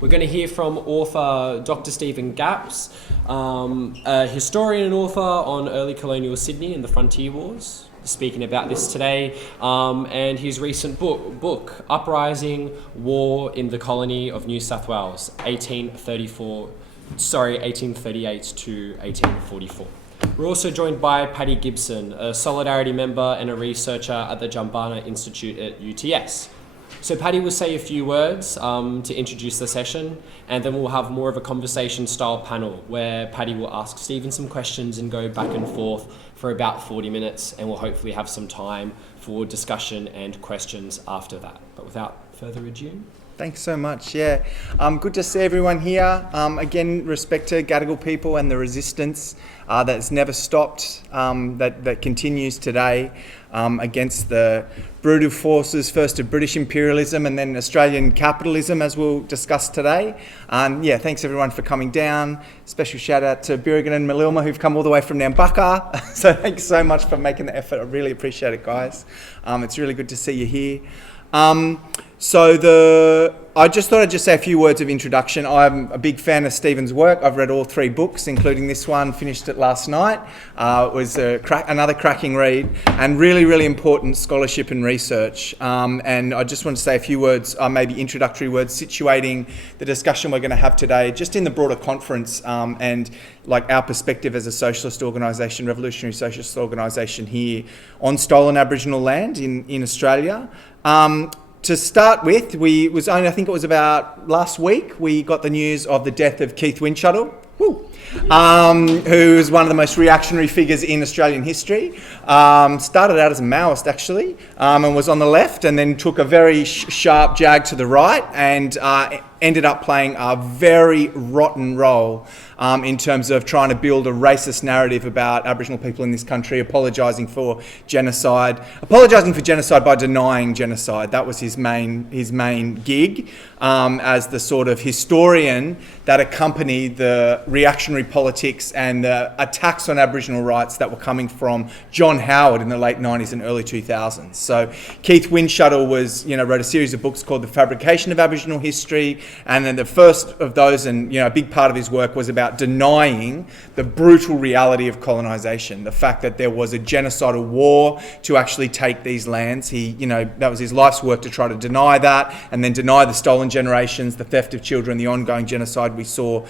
We're going to hear from author Dr. Stephen Gapps, a historian and author on early colonial Sydney and the Frontier Wars, speaking about this today, and his recent book, Uprising, War in the Colony of New South Wales, 1838 to 1844. We're also joined by Paddy Gibson, a Solidarity member and a researcher at the Jumbana Institute at UTS. So Paddy will say a few words to introduce the session, and then we'll have more of a conversation-style panel where Paddy will ask Stephen some questions and go back and forth for about 40 minutes, and we'll hopefully have some time for discussion and questions after that. But without further ado... Thanks so much. Yeah, good to see everyone here. Again, respect to Gadigal people and the resistance that's never stopped, that continues today against the brutal forces, first of British imperialism and then Australian capitalism, as we'll discuss today. Yeah, thanks everyone for coming down. Special shout out to Birrigan and Malilma who've come all the way from Nambucca. So thanks so much for making the effort. I really appreciate it, guys. It's really good to see you here. I just thought I'd just say a few words of introduction. I'm a big fan of Stephen's work. I've read all 3 books, including this one, finished it last night. It was another cracking read and really, really important scholarship and research. And I just want to say a few words, maybe introductory words, situating the discussion we're going to have today, just in the broader conference and like our perspective as a socialist organisation, revolutionary socialist organisation here on stolen Aboriginal land in Australia. To start with, I think it was about last week, we got the news of the death of Keith Windschuttle, who is one of the most reactionary figures in Australian history. Started out as a Maoist, actually, and was on the left, and then took a very sharp jag to the right, and ended up playing a very rotten role in terms of trying to build a racist narrative about Aboriginal people in this country, apologising for genocide by denying genocide. That was his main gig as the sort of historian that accompanied the reactionary politics and the attacks on Aboriginal rights that were coming from John Howard in the late 90s and early 2000s. So Keith Windschuttle wrote a series of books called The Fabrication of Aboriginal History, and then the first of those, and a big part of his work was about denying the brutal reality of colonisation, the fact that there was a genocidal war to actually take these lands. That was his life's work, to try to deny that, and then deny the stolen generations, the theft of children, the ongoing genocide we saw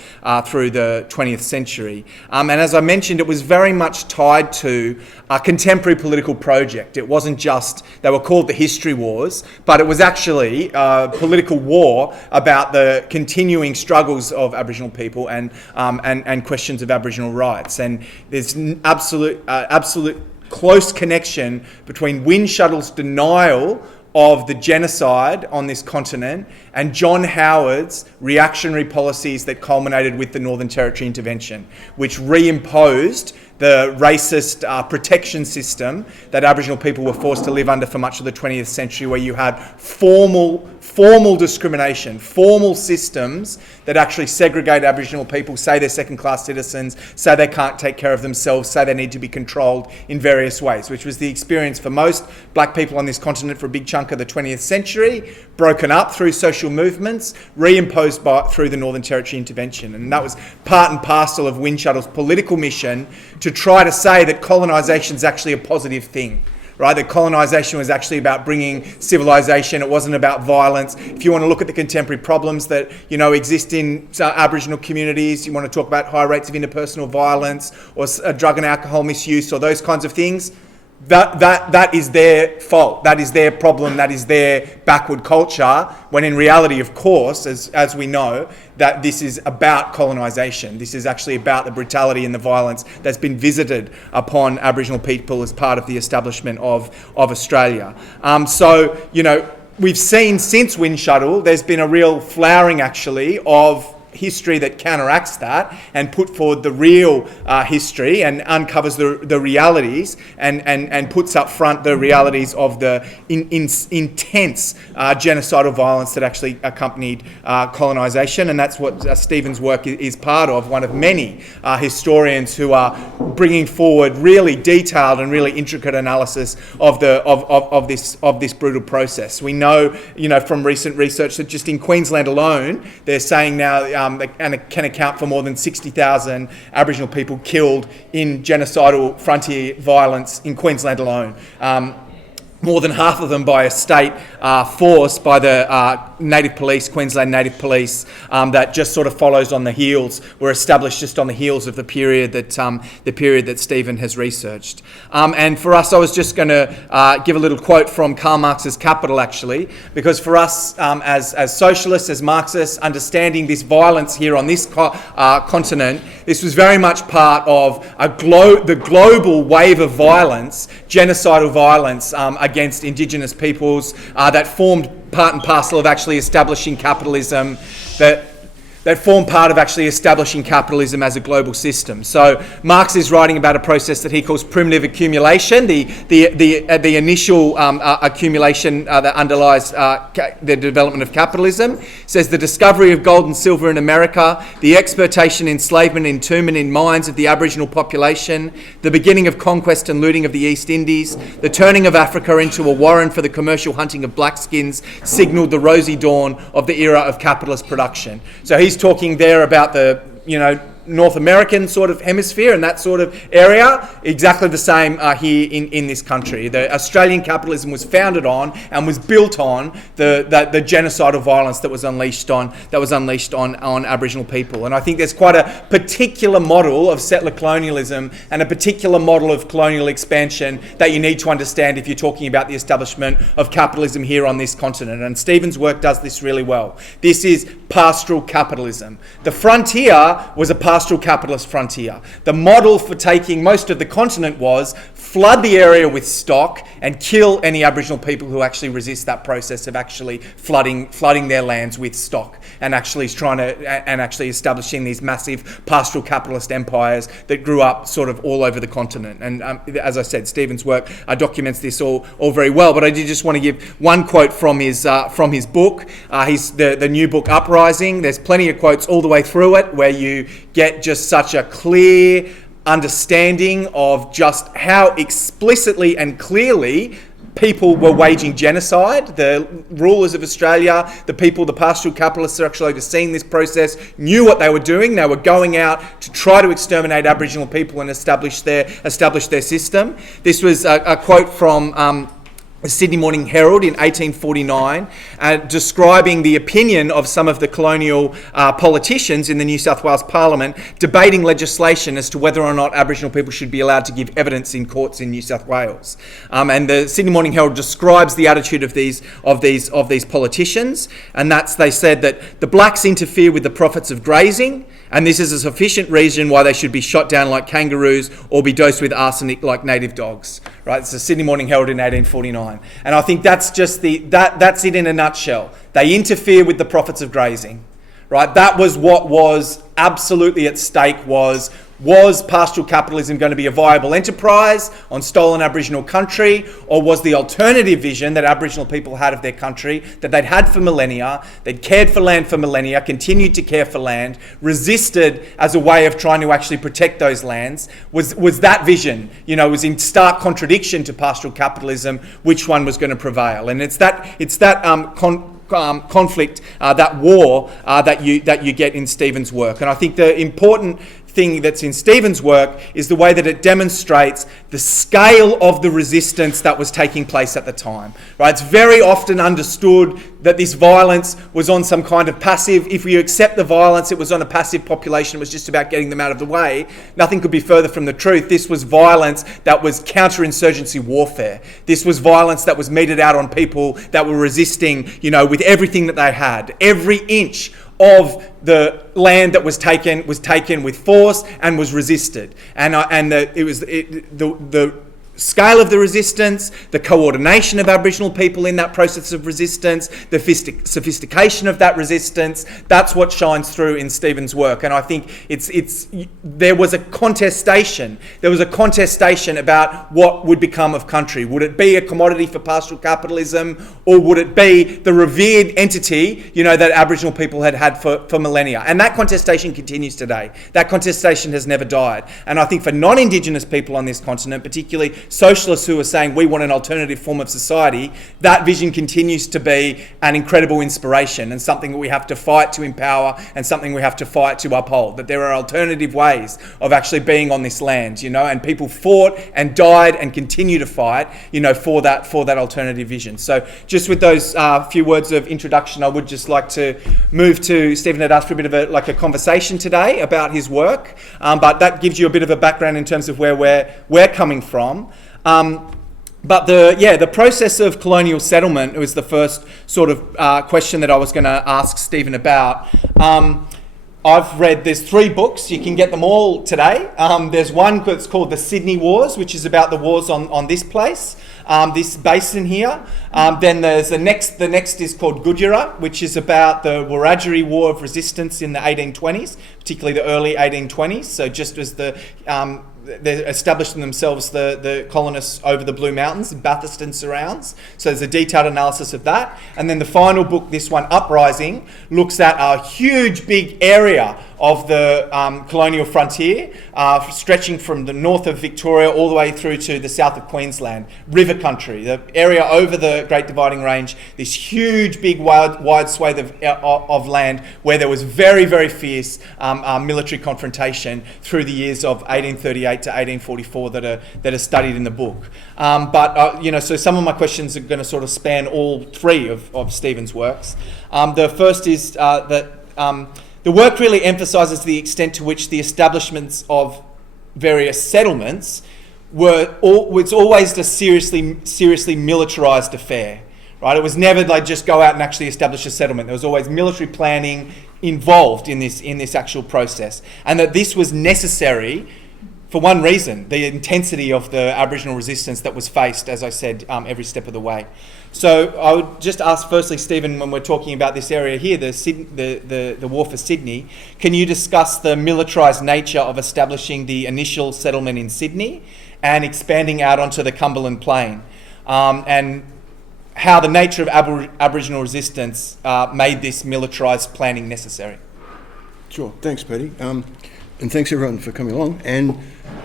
through the 20th century. And as I mentioned, it was very much tied to a contemporary political project. It wasn't just, they were called the History Wars, but it was actually a political war about the continuing struggles of Aboriginal people and questions of Aboriginal rights. And there's an absolute close connection between Windschuttle's denial of the genocide on this continent and John Howard's reactionary policies that culminated with the Northern Territory intervention, which reimposed the racist protection system that Aboriginal people were forced to live under for much of the 20th century, where you had formal discrimination, formal systems that actually segregate Aboriginal people, say they're second-class citizens, say they can't take care of themselves, say they need to be controlled in various ways, which was the experience for most black people on this continent for a big chunk of the 20th century, broken up through social movements, reimposed through the Northern Territory intervention. And that was part and parcel of Windschuttle's political mission to try to say that colonisation is actually a positive thing. Right, that colonisation was actually about bringing civilisation. It wasn't about violence. If you want to look at the contemporary problems that exist in Aboriginal communities, you want to talk about high rates of interpersonal violence or drug and alcohol misuse or those kinds of things, that is their fault. That is their problem. That is their backward culture. When in reality, of course, as we know, that this is about colonisation. This is actually about the brutality and the violence that's been visited upon Aboriginal people as part of the establishment of Australia. We've seen since Windschuttle, there's been a real flowering actually of history that counteracts that and put forward the real history and uncovers the realities and puts up front the realities of the intense genocidal violence that actually accompanied colonisation. And that's what Stephen's work is part of, one of many historians who are bringing forward really detailed and really intricate analysis of this brutal process. We know, from recent research that just in Queensland alone, they're saying now, and it can account for more than 60,000 Aboriginal people killed in genocidal frontier violence in Queensland alone. More than half of them by a state force, by the Native Police, Queensland Native Police, that just sort of follows on the heels, were established just on the heels of the period that Stephen has researched. And for us, I was just going to give a little quote from Karl Marx's Capital, actually, because for us as socialists, as Marxists, understanding this violence here on this continent, this was very much part of the global wave of violence, genocidal violence against Indigenous peoples that formed part and parcel of actually establishing capitalism, that form part of actually establishing capitalism as a global system. So Marx is writing about a process that he calls primitive accumulation, the initial accumulation that underlies the development of capitalism. He says the discovery of gold and silver in America, the exportation, enslavement, entombment in mines of the Aboriginal population, the beginning of conquest and looting of the East Indies, the turning of Africa into a warren for the commercial hunting of blackskins signalled the rosy dawn of the era of capitalist production. So he's talking there about the, North American sort of hemisphere and that sort of area, exactly the same here in this country. The Australian capitalism was founded on and was built on the genocidal violence that was unleashed on Aboriginal people. And I think there's quite a particular model of settler colonialism and a particular model of colonial expansion that you need to understand if you're talking about the establishment of capitalism here on this continent. And Stephen's work does this really well. This is pastoral capitalism. The frontier was a pastoral capitalist frontier. The model for taking most of the continent was flood the area with stock and kill any Aboriginal people who actually resist that process of actually flooding their lands with stock and actually establishing these massive pastoral capitalist empires that grew up sort of all over the continent. And as I said, Stephen's work documents this all very well. But I did just want to give one quote from his book. The new book Uprising. There's plenty of quotes all the way through it where you get just such a clear understanding of just how explicitly and clearly people were waging genocide. The rulers of Australia, the pastoral capitalists are actually overseeing this process, knew what they were doing. They were going out to try to exterminate Aboriginal people and establish their system. This was a quote from the Sydney Morning Herald in 1849, describing the opinion of some of the colonial politicians in the New South Wales Parliament debating legislation as to whether or not Aboriginal people should be allowed to give evidence in courts in New South Wales. And the Sydney Morning Herald describes the attitude of these politicians, and they said that the blacks interfere with the profits of grazing, and this is a sufficient reason why they should be shot down like kangaroos or be dosed with arsenic like native dogs. Right? It's the Sydney Morning Herald in 1849. And I think that's just that's it in a nutshell. They interfere with the profits of grazing. Right? That was what was absolutely at stake. Was pastoral capitalism going to be a viable enterprise on stolen Aboriginal country, or was the alternative vision that Aboriginal people had of their country, that they'd had for millennia, they'd cared for land for millennia, continued to care for land, resisted as a way of trying to actually protect those lands, was that vision, was in stark contradiction to pastoral capitalism, which one was going to prevail? And it's that conflict, that war that you get in Stephen's work. And I think the important thing that's in Stephen's work is the way that it demonstrates the scale of the resistance that was taking place at the time. Right? It's very often understood that this violence was on some kind of passive, if you accept the violence, it was on a passive population, it was just about getting them out of the way. Nothing could be further from the truth. This was violence that was counterinsurgency warfare. This was violence that was meted out on people that were resisting, with everything that they had. Every inch of the land that was taken with force and was resisted, the scale of the resistance, the coordination of Aboriginal people in that process of resistance, the sophistication of that resistance. That's what shines through in Stephen's work. And I think there was a contestation. There was a contestation about what would become of country. Would it be a commodity for pastoral capitalism, or would it be the revered entity, that Aboriginal people had for millennia? And that contestation continues today. That contestation has never died. And I think for non-Indigenous people on this continent, particularly socialists who are saying we want an alternative form of society, that vision continues to be an incredible inspiration and something that we have to fight to empower and something we have to fight to uphold, that there are alternative ways of actually being on this land, and people fought and died and continue to fight, for that alternative vision. So just with those few words of introduction, I would just like to move to, Stephen had asked for a bit of a conversation today about his work, but that gives you a bit of a background in terms of where we're coming from. But the process of colonial settlement was the first sort of question that I was going to ask Stephen about. there's 3 books. You can get them all today. There's one that's called The Sydney Wars, which is about the wars on this place, this basin here. Then there's the next is called Gujarat, which is about the Wiradjuri War of Resistance in the 1820s, particularly the early 1820s. So just as they established themselves, the colonists, over the Blue Mountains, Bathurst and surrounds. So there's a detailed analysis of that. And then the final book, this one, Uprising, looks at a huge big area of the colonial frontier, stretching from the north of Victoria all the way through to the south of Queensland, river country, the area over the Great Dividing Range, this huge big wide swathe of land where there was very, very fierce military confrontation through the years of 1838 to 1844 that are studied in the book. So some of my questions are going to sort of span all 3 of Stephen's works. The first is that the work really emphasises the extent to which the establishments of various settlements was always a seriously militarised affair, right? It was never like just go out and actually establish a settlement. There was always military planning involved in this actual process, and that this was necessary for one reason: the intensity of the Aboriginal resistance that was faced, as I said, every step of the way. So I would just ask firstly, Stephen, when we're talking about this area here, the war for Sydney, can you discuss the militarised nature of establishing the initial settlement in Sydney and expanding out onto the Cumberland Plain, and how the nature of Aboriginal resistance made this militarised planning necessary? Sure. Thanks, Paddy. And thanks everyone for coming along. And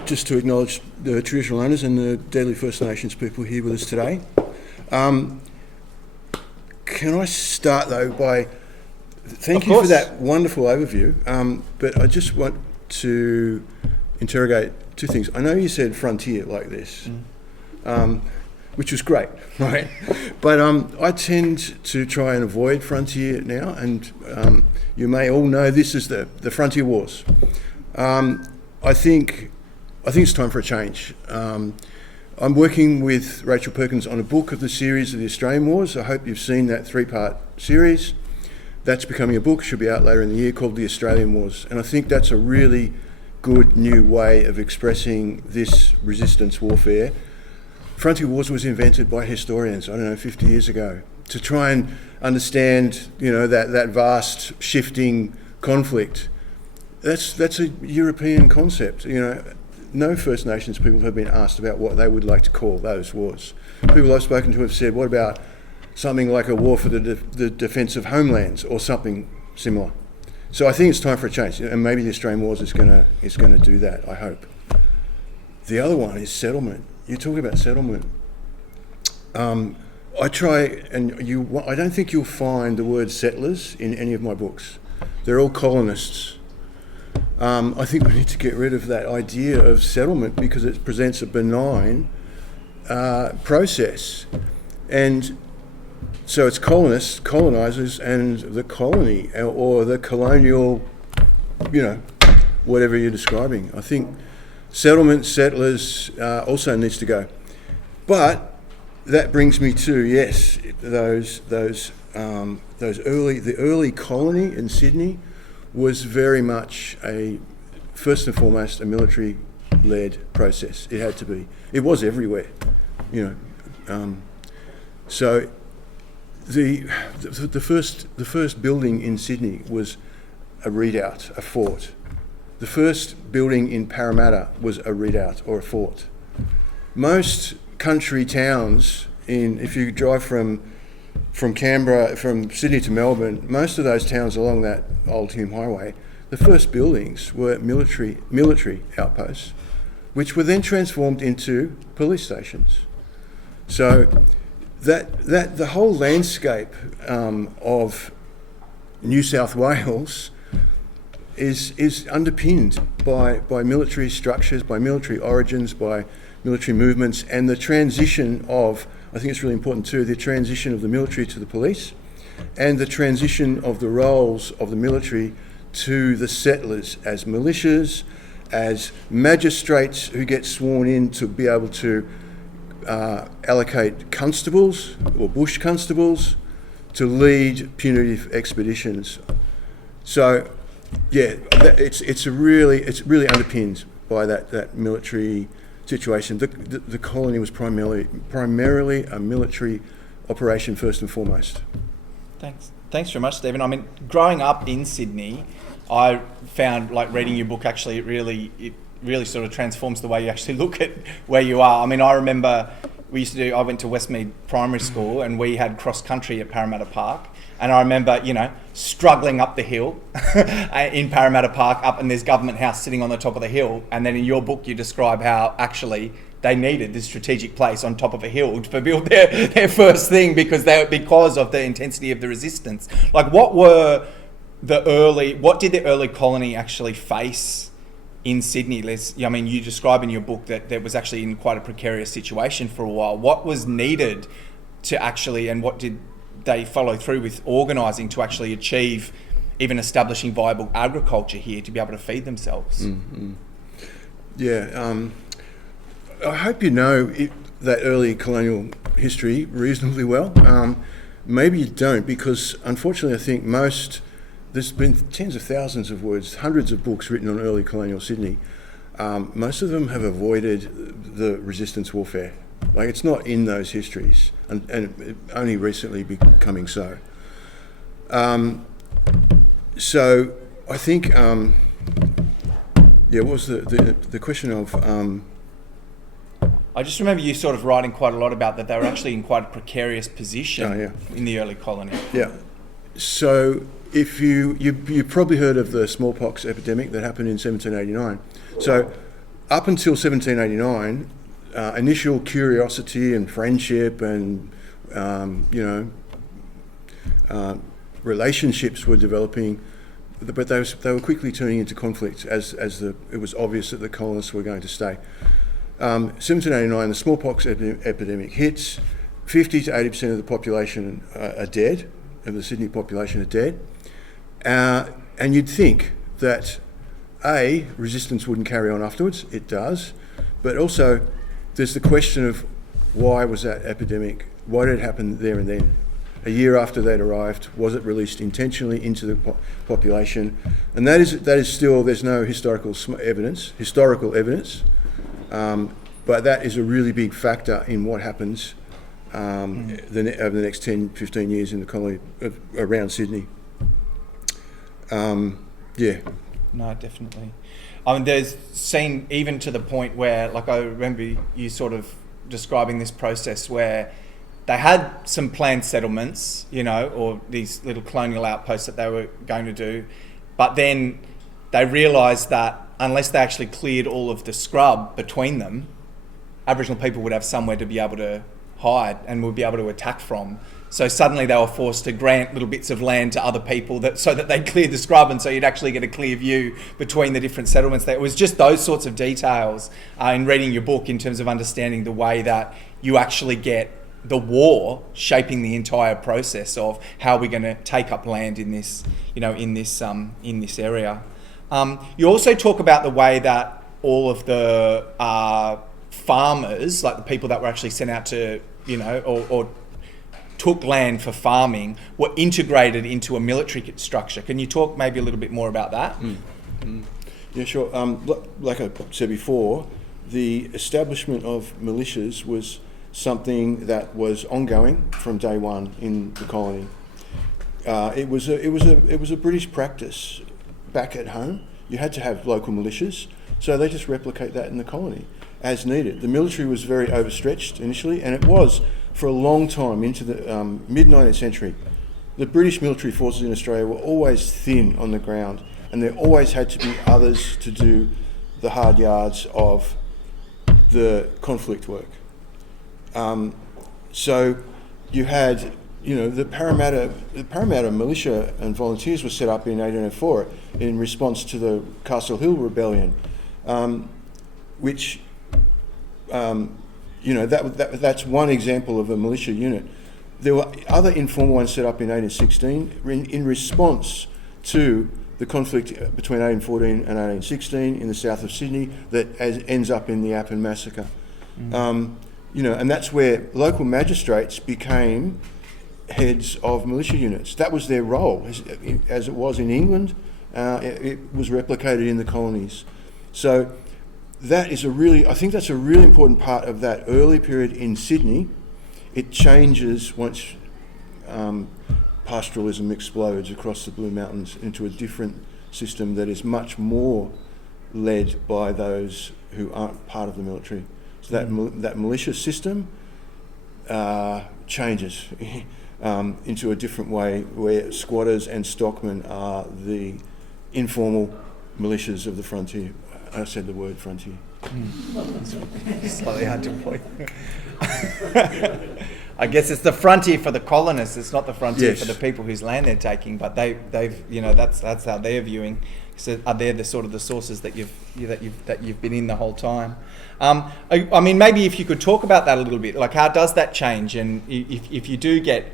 just to acknowledge the traditional owners and the Daly First Nations people here with us today. Can I start though by thank you for that wonderful overview, but I just want to interrogate 2 things. I know you said frontier like this, which was great, right? But I tend to try and avoid frontier now, and you may all know this is the Frontier Wars. I think it's time for a change. I'm working with Rachel Perkins on a book of the series of the Australian Wars. I hope you've seen that 3-part series. That's becoming a book, should be out later in the year, called The Australian Wars. And I think that's a really good new way of expressing this resistance warfare. Frontier Wars was invented by historians, 50 years ago, to try and understand, that vast shifting conflict. That's a European concept, No First Nations people have been asked about what they would like to call those wars. People I've spoken to have said, what about something like a war for the defence of homelands or something similar? So I think it's time for a change, and maybe the Australian Wars is going to do that, I hope. The other one is settlement. You talk about settlement. I try, and I don't think you'll find the word settlers in any of my books. They're all colonists. I think we need to get rid of that idea of settlement because it presents a benign process. And so it's colonists, colonisers, and the colony, or the colonial, whatever you're describing. I think settlement, settlers also needs to go. But that brings me to, yes, the early colony in Sydney was very much first and foremost a military led process. It had to be. It was everywhere, you know. So the first building in Sydney was a redoubt, a fort. The first building in Parramatta was a redoubt or a fort. Most country towns, if you drive from Canberra, from Sydney to Melbourne, most of those towns along that old Hume Highway, the first buildings were military outposts, which were then transformed into police stations. So that the whole landscape of New South Wales is underpinned by military structures, by military origins, by military movements, and the transition of, I think it's really important too, the transition of the military to the police, and the transition of the roles of the military to the settlers as militias, as magistrates who get sworn in to be able to allocate constables or bush constables to lead punitive expeditions. So, yeah, it's really underpinned by that military situation. The colony was primarily a military operation first and foremost. Thanks very much, Stephen. I mean, growing up in Sydney, I found, like, reading your book, actually, it really sort of transforms the way you actually look at where you are. I mean, I remember I went to Westmead Primary School, and we had cross country at Parramatta Park. And I remember, struggling up the hill in Parramatta Park, and there's Government House sitting on the top of the hill. And then in your book, you describe how actually they needed this strategic place on top of a hill to build their first thing because of the intensity of the resistance. Like, what did the early colony actually face in Sydney? You describe in your book that was actually in quite a precarious situation for a while. What was needed to actually, and what did they follow through with organising to actually achieve even establishing viable agriculture here to be able to feed themselves? Mm-hmm. Yeah, I hope you know that early colonial history reasonably well. Maybe you don't, because unfortunately I think there's been tens of thousands of words, hundreds of books written on early colonial Sydney. Most of them have avoided the resistance warfare. Like, it's not in those histories, and only recently becoming so. So I think, what was the question of? I just remember you sort of writing quite a lot about that they were actually in quite a precarious position in the early colony. Yeah. So if you probably heard of the smallpox epidemic that happened in 1789. So up until 1789. Initial curiosity and friendship and relationships were developing, but they were quickly turning into conflict as it was obvious that the colonists were going to stay. 1789, the smallpox epidemic hits. 50 to 80% of the population are dead. Of the Sydney population are dead, and you'd think that resistance wouldn't carry on afterwards. It does, but also there's the question of why was that epidemic, why did it happen there and then? A year after they'd arrived, was it released intentionally into the population? And that is still, there's no historical evidence, but that is a really big factor in what happens over the next 10, 15 years in the colony around Sydney. No, definitely. I mean, there's seen even to the point where, like, I remember you sort of describing this process where they had some planned settlements, or these little colonial outposts that they were going to do, but then they realised that unless they actually cleared all of the scrub between them, Aboriginal people would have somewhere to be able to hide and would be able to attack from. So suddenly they were forced to grant little bits of land to other people so that they'd clear the scrub, and so you'd actually get a clear view between the different settlements. It was just those sorts of details in reading your book in terms of understanding the way that you actually get the war shaping the entire process of how we're going to take up land in this, in this area. You also talk about the way that all of the farmers, like the people that were actually sent out to, or took land for farming, were integrated into a military structure. Can you talk maybe a little bit more about that? Yeah, sure. Like I said before, the establishment of militias was something that was ongoing from day one in the colony. It was a British practice back at home. You had to have local militias, so they just replicate that in the colony as needed. The military was very overstretched initially, and it was for a long time into the mid-19th century. The British military forces in Australia were always thin on the ground, and there always had to be others to do the hard yards of the conflict work. So you had, the Parramatta militia and volunteers were set up in 1804 in response to the Castle Hill Rebellion, which, that's one example of a militia unit. There were other informal ones set up in 1816 in response to the conflict between 1814 and 1816 in the south of Sydney that ends up in the Appin Massacre. And that's where local magistrates became heads of militia units. That was their role, as it was in England. It was replicated in the colonies. So I think that's a really important part of that early period in Sydney. It changes once pastoralism explodes across the Blue Mountains into a different system that is much more led by those who aren't part of the military. So that militia system changes into a different way, where squatters and stockmen are the informal militias of the frontier. I said the word frontier. Slightly hard to point. I guess it's the frontier for the colonists. It's not the frontier for the people whose land they're taking. But they've that's how they're viewing. So are they the sort of the sources that you've been in the whole time? I mean, maybe if you could talk about that a little bit, like how does that change, and if you do get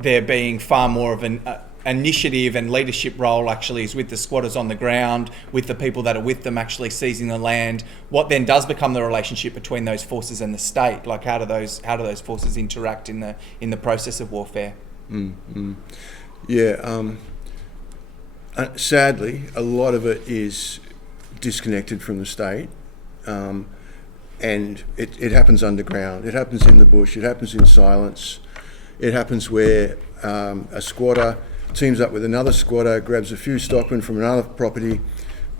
there being far more of an initiative and leadership role actually is with the squatters on the ground, with the people that are with them actually seizing the land, what then does become the relationship between those forces and the state? Like how do those forces interact in the process of warfare? Sadly, a lot of it is disconnected from the state, and it happens underground. It happens in the bush. It happens in silence. It happens where a squatter teams up with another squatter, grabs a few stockmen from another property.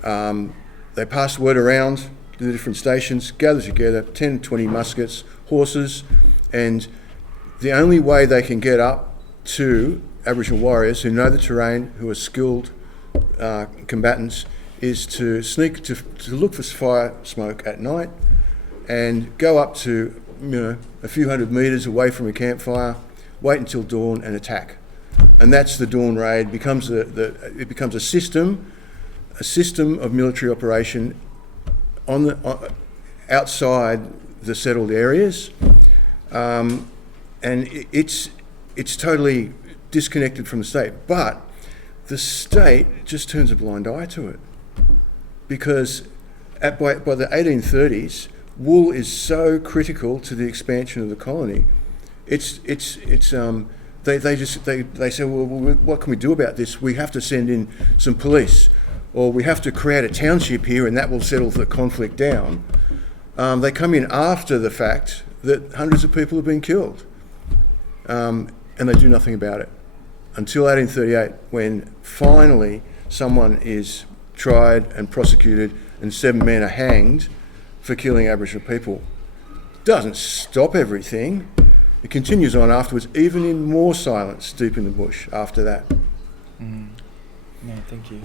They pass the word around to the different stations, gather together, 10, 20 muskets, horses, and the only way they can get up to Aboriginal warriors who know the terrain, who are skilled combatants, is to sneak, to look for fire smoke at night and go up to a few hundred metres away from a campfire, wait until dawn and attack. And that's the dawn raid. It becomes a system of military operation outside the settled areas, and it's totally disconnected from the state. But the state just turns a blind eye to it, because by the 1830s, wool is so critical to the expansion of the colony. They say, well, what can we do about this? We have to send in some police, or we have to create a township here, and that will settle the conflict down. They come in after the fact that hundreds of people have been killed, and they do nothing about it until 1838, when finally someone is tried and prosecuted, and 7 men are hanged for killing Aboriginal people. Doesn't stop everything. It continues on afterwards, even in more silence deep in the bush after that. No, thank you.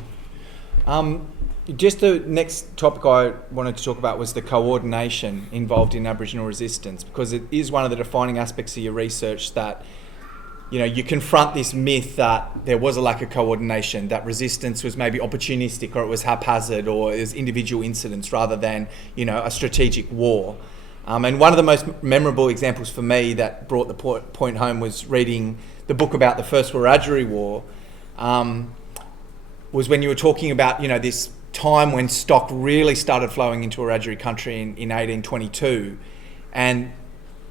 Just the next topic I wanted to talk about was the coordination involved in Aboriginal resistance, because it is one of the defining aspects of your research that, you confront this myth that there was a lack of coordination, that resistance was maybe opportunistic, or it was haphazard, or it was individual incidents rather than, a strategic war. And one of the most memorable examples for me that brought the point home was reading the book about the First Wiradjuri War, was when you were talking about, this time when stock really started flowing into Wiradjuri country in 1822. And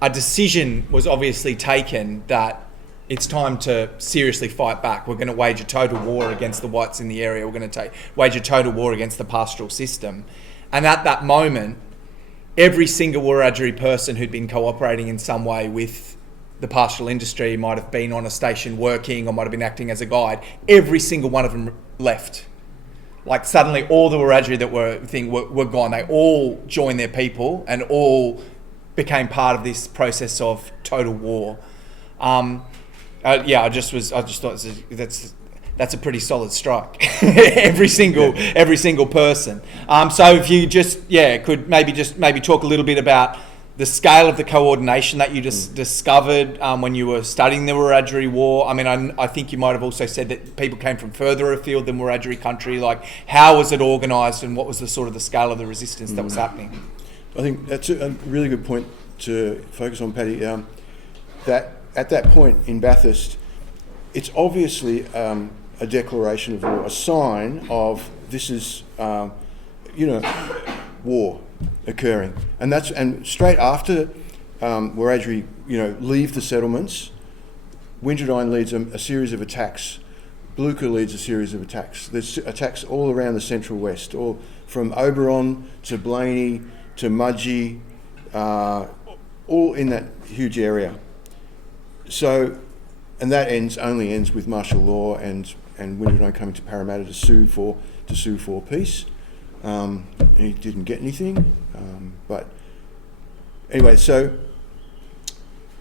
a decision was obviously taken that it's time to seriously fight back. We're going to wage a total war against the whites in the area. We're going to wage a total war against the pastoral system. And at that moment, every single Wiradjuri person who'd been cooperating in some way with the pastoral industry, might have been on a station working or might have been acting as a guide, every single one of them left. Like suddenly all the Wiradjuri that were gone. They all joined their people and all became part of this process of total war. I just thought that's a pretty solid strike. every single person. So if you could maybe talk a little bit about the scale of the coordination that you just discovered when you were studying the Wiradjuri War. I mean, I think you might have also said that people came from further afield than Wiradjuri country. Like, how was it organised, and what was the scale of the resistance that was happening? I think that's a really good point to focus on, Paddy. That at that point in Bathurst, it's obviously a declaration of war, a sign of this is, war occurring, and straight after Wiradjuri, leave the settlements, Windradyne leads a series of attacks. Blucher leads a series of attacks. There's attacks all around the central west, all from Oberon to Blaney to Mudgee, all in that huge area. So, and that only ends with martial law and Windradyne coming to Parramatta to sue for peace. He didn't get anything, but anyway. So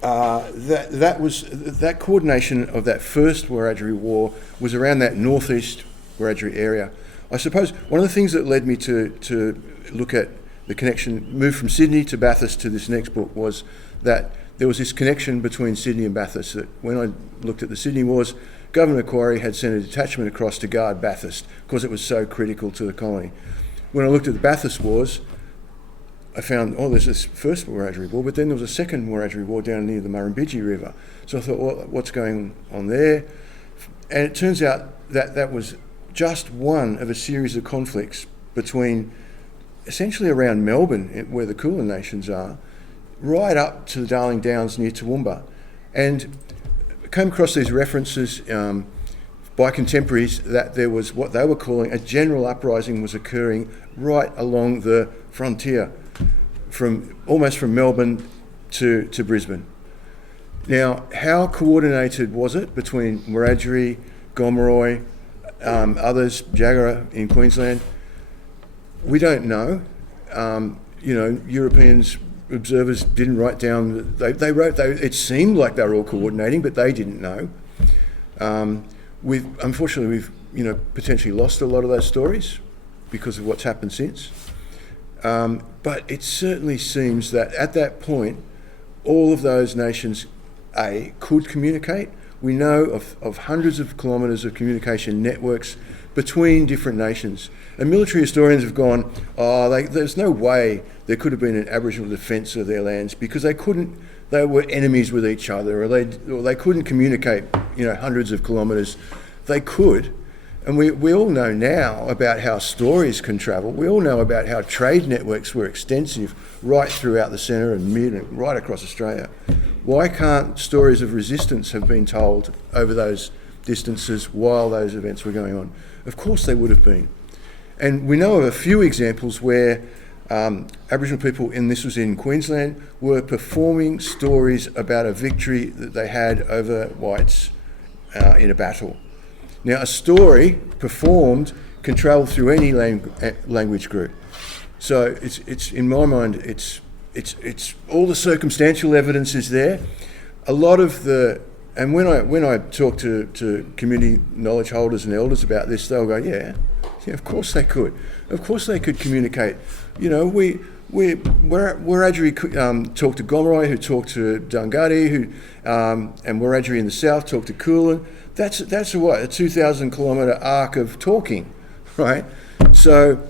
that coordination of that first Wiradjuri war was around that northeast Wiradjuri area. I suppose one of the things that led me to look at the connection, move from Sydney to Bathurst to this next book, was that there was this connection between Sydney and Bathurst. That when I looked at the Sydney wars, Governor Macquarie had sent a detachment across to guard Bathurst because it was so critical to the colony. When I looked at the Bathurst wars, I found, there's this first Wiradjuri war, but then there was a second Wiradjuri war down near the Murrumbidgee River. So I thought, what's going on there? And it turns out that was just one of a series of conflicts between, essentially around Melbourne, where the Kulin Nations are, right up to the Darling Downs near Toowoomba. And I came across these references by contemporaries that there was what they were calling a general uprising was occurring right along the frontier, almost from Melbourne to Brisbane. Now, how coordinated was it between Wiradjuri, Gomeroi, others, Jagera in Queensland? We don't know. Europeans, observers didn't write down. It seemed like they were all coordinating, but they didn't know. Unfortunately, we've potentially lost a lot of those stories because of what's happened since. But it certainly seems that at that point, all of those nations, could communicate. We know of hundreds of kilometres of communication networks between different nations. And military historians have gone, there's no way there could have been an Aboriginal defence of their lands because they were enemies with each other, or they couldn't communicate, hundreds of kilometres. They could. And we all know now about how stories can travel. We all know about how trade networks were extensive right throughout the centre and mid and right across Australia. Why can't stories of resistance have been told over those distances while those events were going on? Of course they would have been. And we know of a few examples where Aboriginal people, and this was in Queensland, were performing stories about a victory that they had over whites in a battle. Now, a story performed can travel through any language group. So it's in my mind, it's all the circumstantial evidence is there. A lot of and when I talk to community knowledge holders and elders about this, they'll go, yeah, of course they could. Of course they could communicate. Wiradjuri talked to Gomeroi, who talked to Dunghutti, and Wiradjuri in the south talked to Kulin. That's a 2,000 kilometre arc of talking, right? So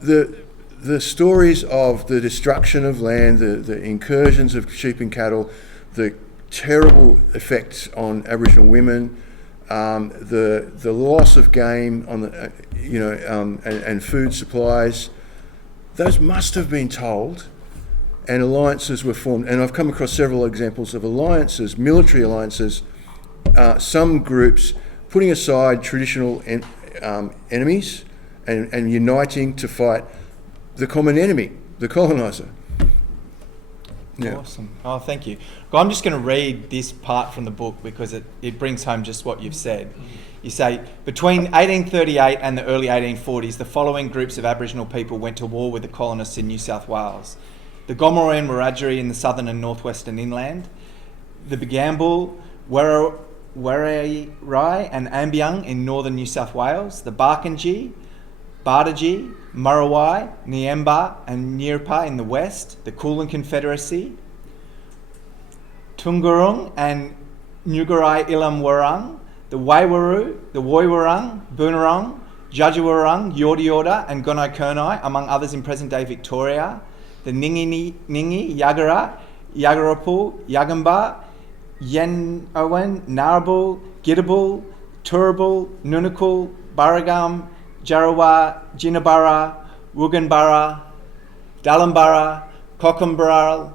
the stories of the destruction of land, the incursions of sheep and cattle, the terrible effects on Aboriginal women, the loss of game on and food supplies, those must have been told, and alliances were formed. And I've come across several examples of alliances, military alliances, some groups putting aside traditional enemies and uniting to fight the common enemy, the coloniser. Yeah. Awesome. Oh, thank you. Well, I'm just going to read this part from the book because it brings home just what you've said. You say, between 1838 and the early 1840s, the following groups of Aboriginal people went to war with the colonists in New South Wales. The Gomeroi and Wiradjuri in the southern and northwestern inland, the Bagambul, Wurrai and Ambiang in northern New South Wales, the Barkindji, Bardaji, Murrawai, Niemba and Nirpa in the west, the Kulin Confederacy, Tungurung and Ngurai Ilam Warang, the Waiwaru, the Woiwurrung, Boonwurrung, Judgewurrung, Yorta and Gunai Kurnai, among others in present-day Victoria, the Ningi, Yagara, Yagarapul, Yagamba, Yen-Owen, Narrabul, Gidabul, Turrbal, Nunakul, Barragum, Jarrawa, Jinnabara, Wooganbara, Dalambara, Cockambaral,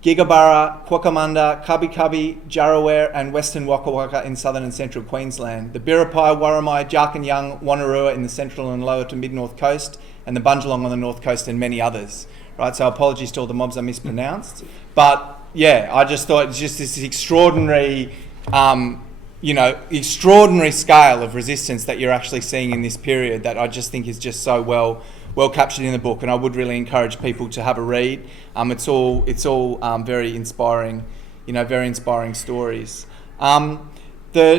Gigabara, Quakamunda, Kabi Kabi, Jarraware and Western Waka Waka in southern and central Queensland, the Biripi, Warramai, Jarkanyang, Wanneroo in the central and lower to mid-north coast, and the Bundjalung on the north coast and many others. Right, so apologies to all the mobs I mispronounced. But yeah, I just thought it's just this extraordinary, extraordinary scale of resistance that you're actually seeing in this period that I just think is just so well captured in the book, and I would really encourage people to have a read. It's all very inspiring, very inspiring stories. The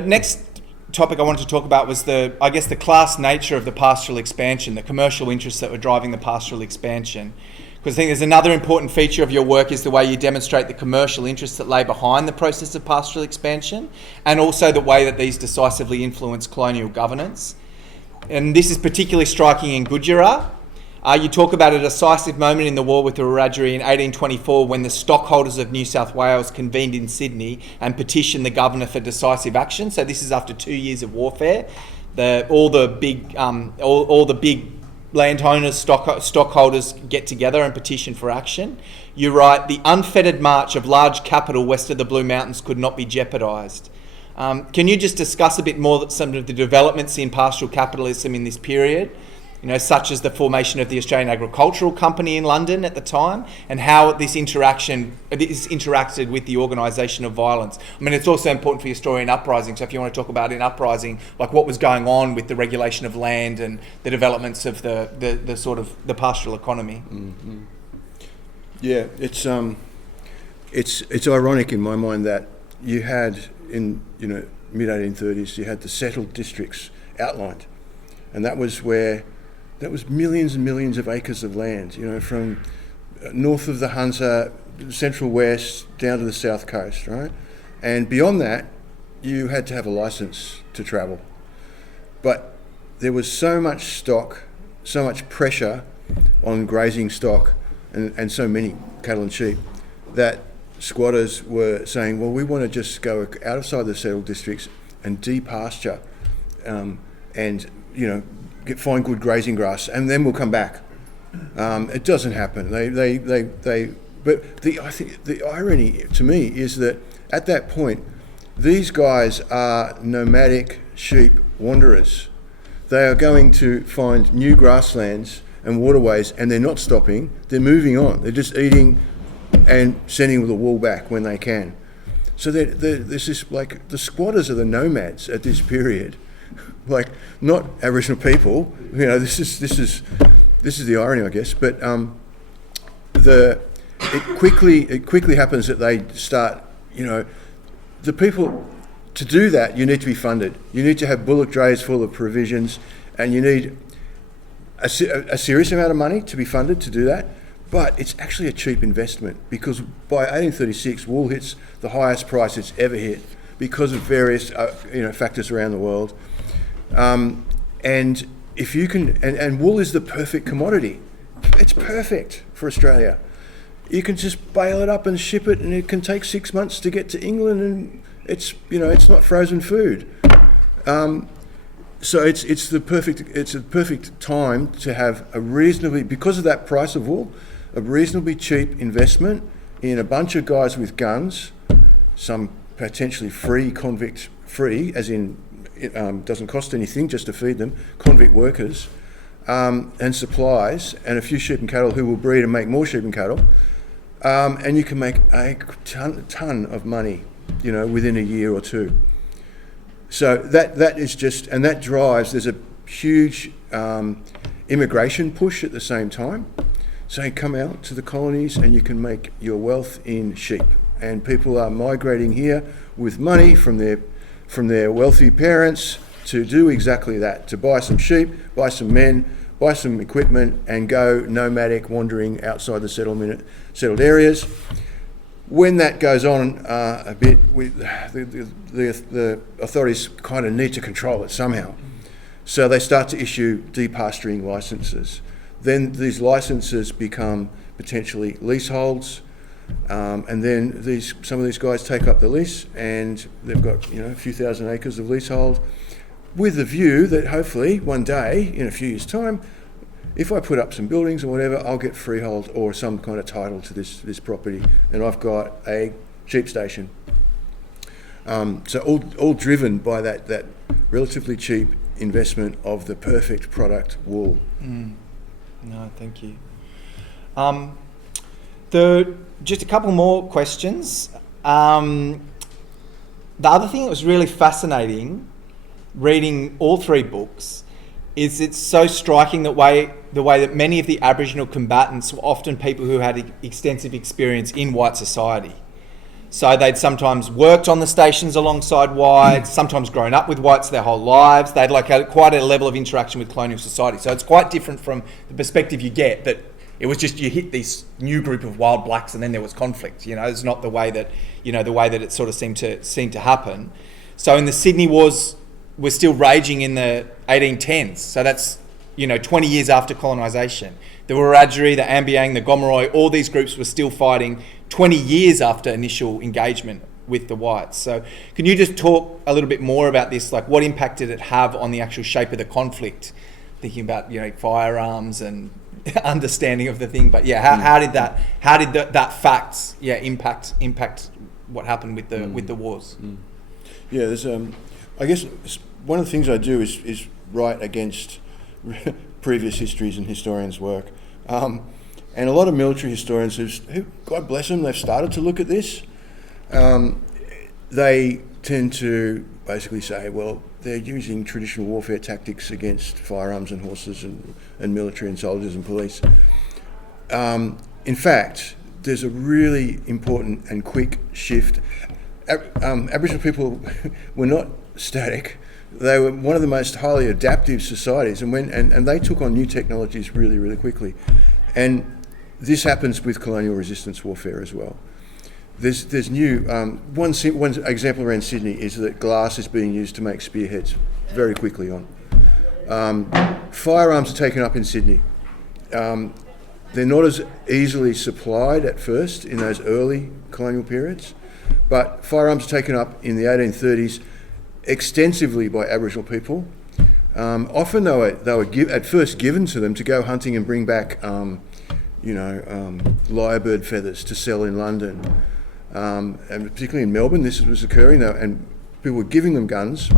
next topic I wanted to talk about was the class nature of the pastoral expansion, the commercial interests that were driving the pastoral expansion. Because I think there's another important feature of your work is the way you demonstrate the commercial interests that lay behind the process of pastoral expansion, and also the way that these decisively influence colonial governance. And this is particularly striking in Gujarat. You talk about a decisive moment in the war with the Wiradjuri in 1824 when the stockholders of New South Wales convened in Sydney and petitioned the governor for decisive action. So this is after 2 years of warfare. All the big landowners, stockholders get together and petition for action. You write, the unfettered march of large capital west of the Blue Mountains could not be jeopardised. Can you just discuss a bit more some of the developments in pastoral capitalism in this period, such as the formation of the Australian Agricultural Company in London at the time, and how this interacted with the organisation of violence? I mean, it's also important for your story in Uprising, so if you want to talk about in Uprising, like what was going on with the regulation of land and the developments of the sort of the pastoral economy. Mm-hmm. Yeah, it's ironic in my mind that you had in mid-1830s you had the settled districts outlined, and that was millions and millions of acres of land, from north of the Hunter, central west, down to the south coast, right? And beyond that, you had to have a license to travel. But there was so much stock, so much pressure on grazing stock and so many cattle and sheep that squatters were saying, well, we want to just go outside the settled districts and depasture and find good grazing grass, and then we'll come back. It doesn't happen. But I think the irony to me is that at that point, these guys are nomadic sheep wanderers. They are going to find new grasslands and waterways, and they're not stopping. They're moving on. They're just eating and sending the wool back when they can. So there's this, like, the squatters are the nomads at this period. Like, not Aboriginal people, this is the irony, I guess. But it quickly happens that they start, the people, to do that, you need to be funded. You need to have bullock drays full of provisions, and you need a serious amount of money to be funded to do that. But it's actually a cheap investment, because by 1836, wool hits the highest price it's ever hit because of various factors around the world. And if you can, and wool is the perfect commodity. It's perfect for Australia. You can just bale it up and ship it, and it can take 6 months to get to England, and it's not frozen food. So it's a perfect time to have because of that price of wool, a reasonably cheap investment in a bunch of guys with guns, some potentially free convict-free, as in it doesn't cost anything just to feed them, convict workers, and supplies, and a few sheep and cattle who will breed and make more sheep and cattle, and you can make a ton of money, within a year or two. So that is just, and that drives, there's a huge immigration push at the same time. So you come out to the colonies and you can make your wealth in sheep. And people are migrating here with money from their wealthy parents to do exactly that, to buy some sheep, buy some men, buy some equipment, and go nomadic, wandering outside the settled areas. When that goes on a bit, the authorities kind of need to control it somehow. So they start to issue depasturing licenses. Then these licenses become potentially leaseholds, and then some of these guys take up the lease, and they've got a few thousand acres of leasehold, with the view that hopefully one day, in a few years' time, if I put up some buildings or whatever, I'll get freehold or some kind of title to this property, and I've got a sheep station. So all driven by that relatively cheap investment of the perfect product, wool. No, thank you. Just a couple more questions. The other thing that was really fascinating, reading all three books, is it's so striking the way that many of the Aboriginal combatants were often people who had extensive experience in white society. So they'd sometimes worked on the stations alongside whites, sometimes grown up with whites their whole lives. They'd had quite a level of interaction with colonial society. So it's quite different from the perspective you get that it was just you hit this new group of wild blacks and then there was conflict. It's not the way that it sort of seemed to happen. So in the Sydney Wars, we're still raging in the 1810s. So that's 20 years after colonisation. The Wiradjuri, the Ambiang, the Gomeroi, all these groups were still fighting 20 years after initial engagement with the whites. So can you just talk a little bit more about this? Like, what impact did it have on the actual shape of the conflict? Thinking about firearms and understanding of the thing, but how did that facts impact what happened with the wars? Yeah, there's I guess one of the things I do is write against previous histories and historians' work. And a lot of military historians who, God bless them, they've started to look at this. They tend to basically say, well, they're using traditional warfare tactics against firearms and horses and military and soldiers and police. In fact, there's a really important and quick shift. Aboriginal people were not static. They were one of the most highly adaptive societies, and they took on new technologies really, really quickly. And this happens with colonial resistance warfare as well. There's new, one example around Sydney is that glass is being used to make spearheads very quickly on. Firearms are taken up in Sydney. They're not as easily supplied at first in those early colonial periods, but firearms are taken up in the 1830s extensively by Aboriginal people. Often they were at first given to them to go hunting and bring back lyrebird feathers to sell in London. And particularly in Melbourne, this was occurring, and people were giving them guns.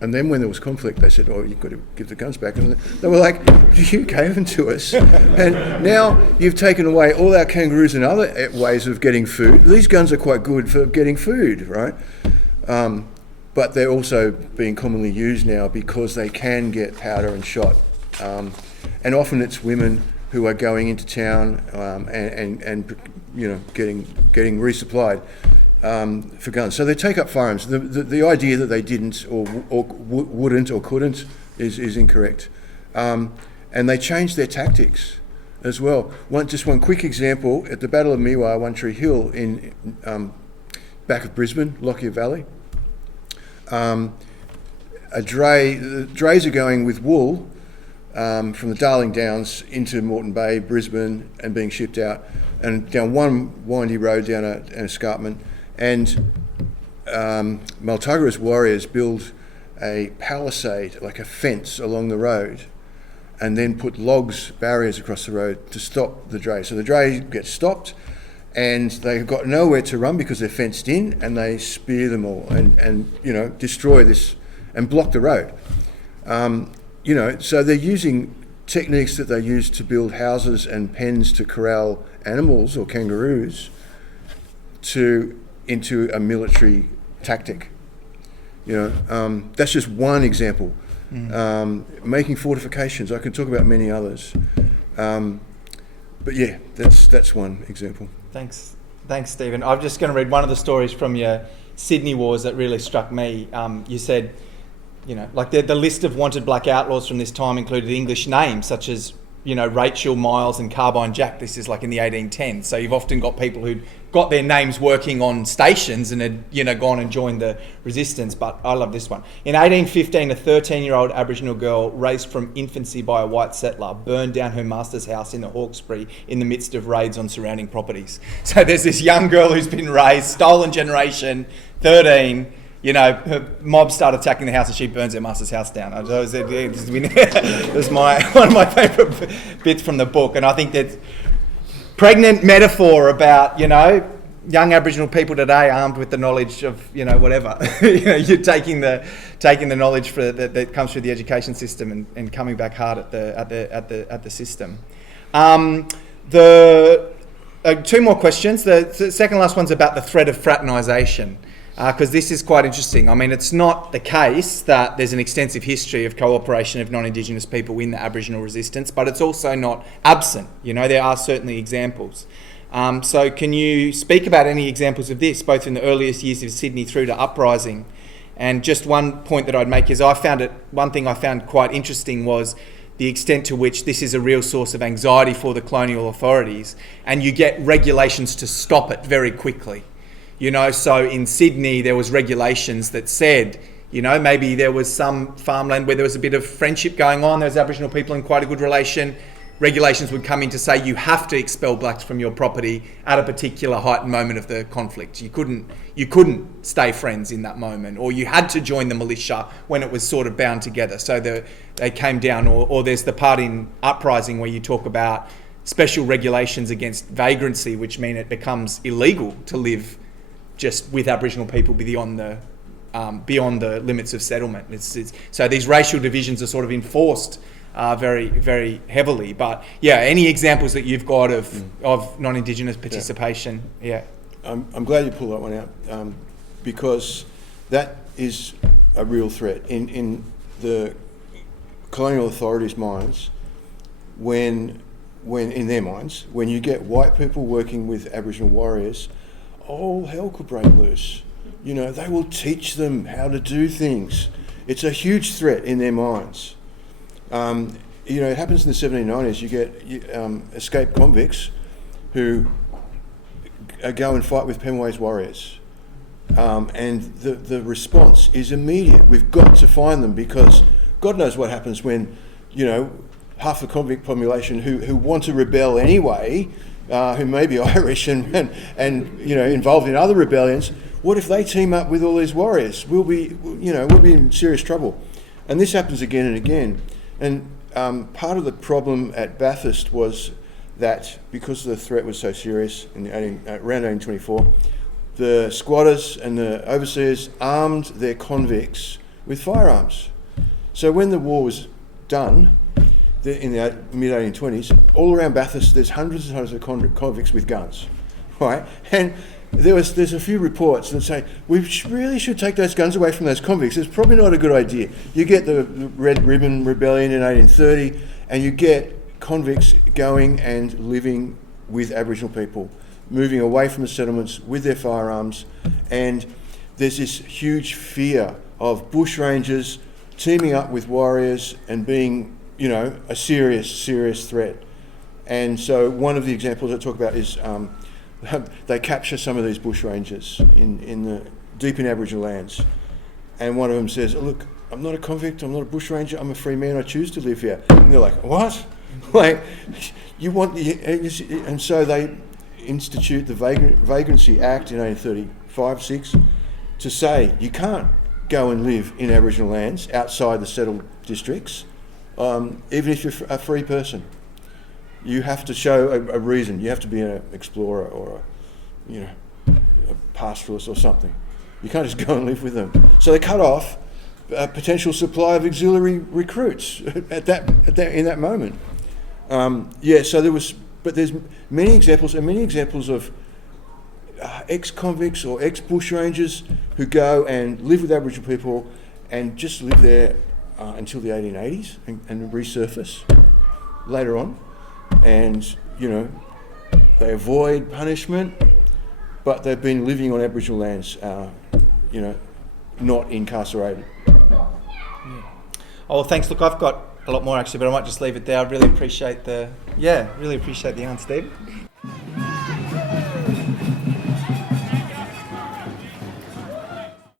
And then when there was conflict, they said, you've got to give the guns back. And they were like, you gave them to us. And now you've taken away all our kangaroos and other ways of getting food. These guns are quite good for getting food, right? But they're also being commonly used now because they can get powder and shot. And often it's women who are going into town and getting resupplied for guns. So they take up firearms. The idea that they didn't or wouldn't or couldn't is incorrect. And they changed their tactics as well. One quick example, at the Battle of Miwa, One Tree Hill in back of Brisbane, Lockyer Valley, the drays are going with wool from the Darling Downs into Moreton Bay, Brisbane, and being shipped out, and down one windy road down an escarpment. And Maltugara's warriors build a palisade, like a fence along the road, and then put barriers across the road to stop the dray. So the dray gets stopped, and they've got nowhere to run because they're fenced in, and they spear them all and destroy this and block the road. So they're using techniques that they use to build houses and pens to corral animals or kangaroos into a military tactic. That's just one example. Making fortifications, I can talk about many others. But yeah, that's one example. Thanks, Stephen. I'm just going to read one of the stories from your Sydney Wars that really struck me. You said, like the list of wanted black outlaws from this time included English names such as, Rachel, Miles and Carbine Jack. This is like in the 1810s. So you've often got people who'd got their names working on stations and had, gone and joined the resistance. But I love this one. In 1815, a 13-year-old Aboriginal girl raised from infancy by a white settler burned down her master's house in the Hawkesbury in the midst of raids on surrounding properties. So there's this young girl who's been raised, stolen generation, 13, her mob start attacking the house and she burns her master's house down. It was one of my favourite bits from the book, and I think that pregnant metaphor about, young Aboriginal people today armed with the knowledge of, whatever. You're taking the knowledge that comes through the education system and coming back hard at the system. Two more questions. The second last one's about the threat of fraternisation. Because this is quite interesting. I mean, it's not the case that there's an extensive history of cooperation of non-Indigenous people in the Aboriginal resistance, but it's also not absent. There are certainly examples. So can you speak about any examples of this, both in the earliest years of Sydney through to Uprising? And just one point that I'd make is one thing I found quite interesting was the extent to which this is a real source of anxiety for the colonial authorities, and you get regulations to stop it very quickly. So in Sydney, there was regulations that said, maybe there was some farmland where there was a bit of friendship going on. There was Aboriginal people in quite a good relation. Regulations would come in to say you have to expel blacks from your property at a particular heightened moment of the conflict. You couldn't stay friends in that moment, or you had to join the militia when it was sort of bound together. So they came down, or there's the part in Uprising where you talk about special regulations against vagrancy, which mean it becomes illegal to live just with Aboriginal people beyond the limits of settlement. So these racial divisions are sort of enforced very, very heavily. But yeah, any examples that you've got of non-Indigenous participation? Yeah. I'm glad you pulled that one out because that is a real threat in the colonial authorities' minds. When in their minds, when you get white people working with Aboriginal warriors, all hell could break loose. They will teach them how to do things. It's a huge threat in their minds. It happens in the 1790s. You get escaped convicts who go and fight with Pemway's warriors. And the response is immediate. We've got to find them because God knows what happens when, half the convict population who want to rebel anyway, who may be Irish and involved in other rebellions. What if they team up with all these warriors? We'll be in serious trouble. And this happens again and again. And part of the problem at Bathurst was that because the threat was so serious around 1824, the squatters and the overseers armed their convicts with firearms. So when the war was done, in the mid-1820s, all around Bathurst, there's hundreds and hundreds of convicts with guns, right? And there's a few reports that say, we really should take those guns away from those convicts. It's probably not a good idea. You get the Red Ribbon Rebellion in 1830, and you get convicts going and living with Aboriginal people, moving away from the settlements with their firearms, and there's this huge fear of bushrangers teaming up with warriors and being a serious threat. And so one of the examples I talk about is they capture some of these bushrangers deep in Aboriginal lands. And one of them says, look, I'm not a convict, I'm not a bushranger, I'm a free man, I choose to live here. And they're like, what? And so they institute the Vagrancy Act in 1835-6 to say you can't go and live in Aboriginal lands outside the settled districts. Even if you're a free person, you have to show a reason. You have to be an explorer or a pastoralist or something. You can't just go and live with them. So they cut off a potential supply of auxiliary recruits in that moment. But there's many examples of ex-convicts or ex-bushrangers who go and live with Aboriginal people and just live there until the 1880s and resurface later on. And, they avoid punishment, but they've been living on Aboriginal lands, not incarcerated. Oh, well, thanks. Look, I've got a lot more actually, but I might just leave it there. I really appreciate the answer, Steve.